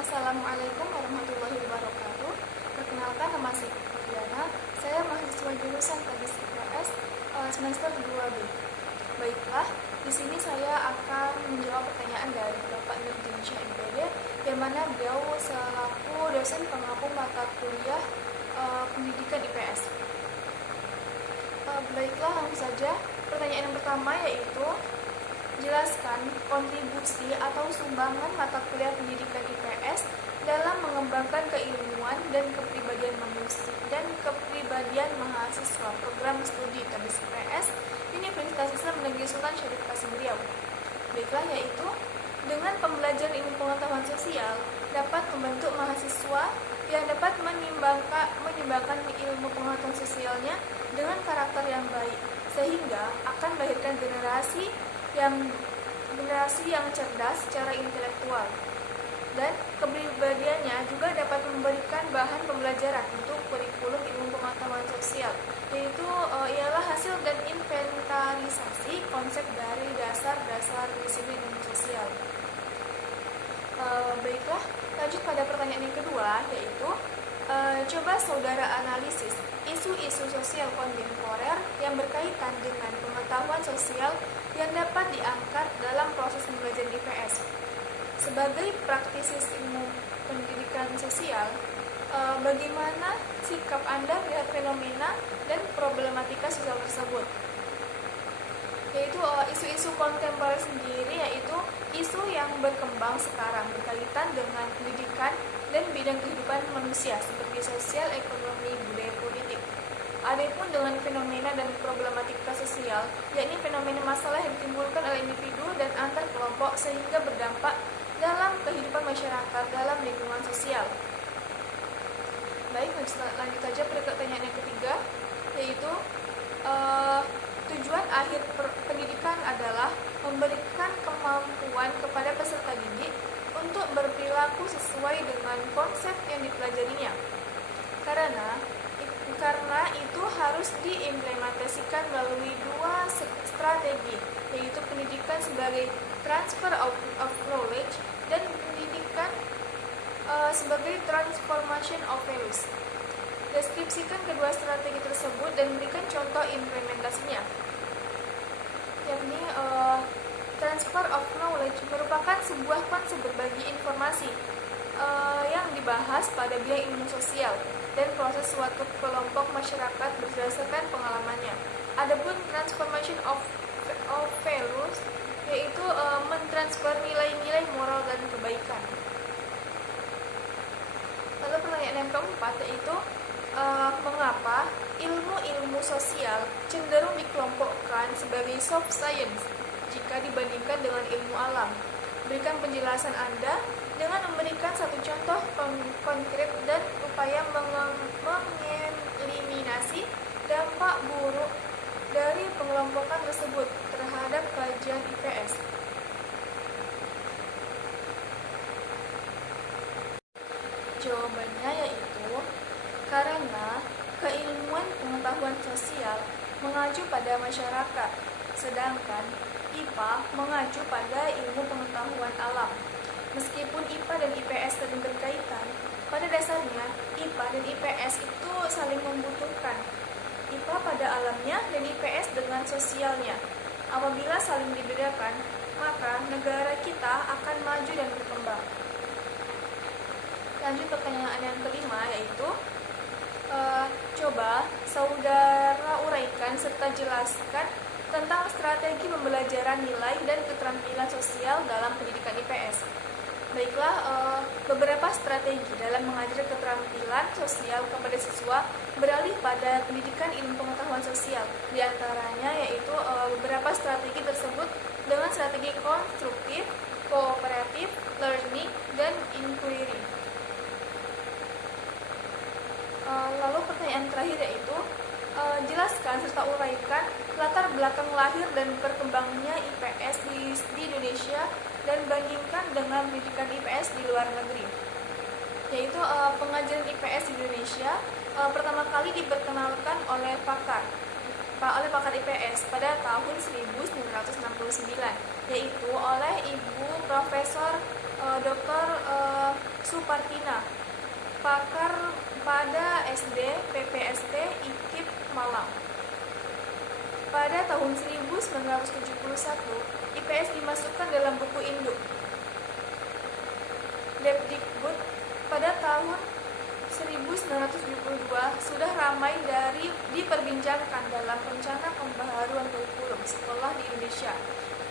Assalamualaikum warahmatullahi wabarakatuh. Perkenalkan, nama saya Fitriana. Saya mahasiswa jurusan Teknik IPS semester 2B. Baiklah, di sini saya akan menjawab pertanyaan dari Bapak Nurdiansyah MPD, yang mana beliau selaku dosen pengampu mata kuliah pendidikan IPS. Baiklah, langsung saja. Pertanyaan yang pertama yaitu, jelaskan kontribusi atau sumbangan mata kuliah pendidikan IPS dalam mengembangkan keilmuan dan kepribadian manusia dan kepribadian mahasiswa program studi Teknik IPS Universitas Islam Negeri Sultan Syarif Kasim Riau. Baiklah, yaitu dengan pembelajaran ilmu pengetahuan sosial dapat membentuk mahasiswa yang dapat menyimbangkan ilmu pengetahuan sosialnya dengan karakter yang baik, sehingga akan melahirkan generasi yang cerdas secara intelektual, dan kepribadiannya juga dapat memberikan bahan pembelajaran untuk kurikulum ilmu pengetahuan sosial, yaitu ialah hasil dan inventarisasi konsep dari dasar-dasar disiplin ilmu sosial. Baiklah, lanjut pada pertanyaan yang kedua, yaitu coba saudara analisis isu-isu sosial kontemporer yang berkaitan dengan pengetahuan sosial yang dapat diangkat dalam proses pembelajaran IPS. Sebagai praktisi ilmu pendidikan sosial, bagaimana sikap Anda melihat fenomena dan problematika sosial tersebut? Yaitu isu-isu kontemporer sendiri, yaitu isu yang berkembang sekarang berkaitan dengan pendidikan dan bidang kehidupan manusia seperti sosial, ekonomi, budaya, politik. Adapun dengan fenomena dan problematika sosial, yakni fenomena masalah yang ditimbulkan oleh individu dan antar kelompok sehingga berdampak dalam kehidupan masyarakat dalam lingkungan sosial. Baik, lanjut saja pada pertanyaan yang ketiga, yaitu tujuan akhir pendidikan adalah memberikan kemampuan kepada peserta didik untuk berperilaku sesuai dengan konsep yang dipelajarinya. Karena itu harus diimplementasikan melalui dua strategi, yaitu pendidikan sebagai transfer of knowledge dan pendidikan sebagai transformation of values. Deskripsikan kedua strategi tersebut dan berikan contoh implementasinya. Yakni transfer of knowledge merupakan sebuah konsep berbagi informasi yang dibahas pada bidang ilmu sosial dan proses suatu kelompok masyarakat berdasarkan pengalamannya. Adapun transformation of values yaitu mentransfer nilai-nilai moral dan kebaikan. Lalu pertanyaan yang keempat yaitu mengapa ilmu-ilmu sosial cenderung dikelompokkan sebagai soft science jika dibandingkan dengan ilmu alam? Berikan penjelasan Anda dengan memberikan satu contoh konkret dan upaya mengeliminasi dampak buruk dari pengelompokan tersebut terhadap kajian IPS. Jawabannya yaitu karena keilmuan pengetahuan sosial mengacu pada masyarakat, sedangkan IPA mengacu pada ilmu pengetahuan alam. Meskipun IPA dan IPS saling berkaitan, pada dasarnya IPA dan IPS itu saling membutuhkan. IPA pada alamnya dan IPS dengan sosialnya. Apabila saling dibedakan, maka negara kita akan maju dan berkembang. Lanjut pertanyaan yang kelima, yaitu coba saudara uraikan serta jelaskan tentang strategi pembelajaran nilai dan keterampilan sosial dalam pendidikan IPS. Baiklah, beberapa strategi dalam mengajar keterampilan sosial kepada siswa beralih pada pendidikan ilmu pengetahuan sosial. Di antaranya yaitu beberapa strategi tersebut dengan strategi konstruktif, kooperatif, learning, dan inquiry. Lalu pertanyaan terakhir yaitu jelaskan serta uraikan latar belakang lahir dan perkembangannya IPS di Indonesia dan bandingkan dengan pendidikan IPS di luar negeri. Yaitu pengajaran IPS di Indonesia pertama kali diperkenalkan oleh pakar IPS pada tahun 1969, yaitu oleh Ibu Profesor Dr. Supartina, pakar pada SD PPST IKIP Malang. Pada tahun 1971, IPS dimasukkan dalam buku induk. Depdikbud pada tahun 1972 sudah ramai diperbincangkan dalam rencana pembaharuan kurikulum sekolah di Indonesia.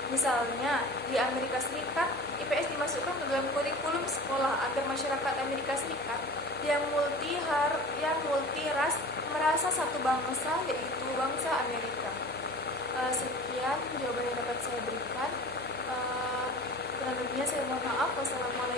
Misalnya, di Amerika Serikat, IPS dimasukkan ke dalam kurikulum sekolah agar masyarakat Amerika Serikat yang multi ras merasa satu bangsa, yaitu bangsa Amerika. Sekian jawaban yang dapat saya berikan. Kurang lebihnya saya mohon maaf. Wassalamualaikum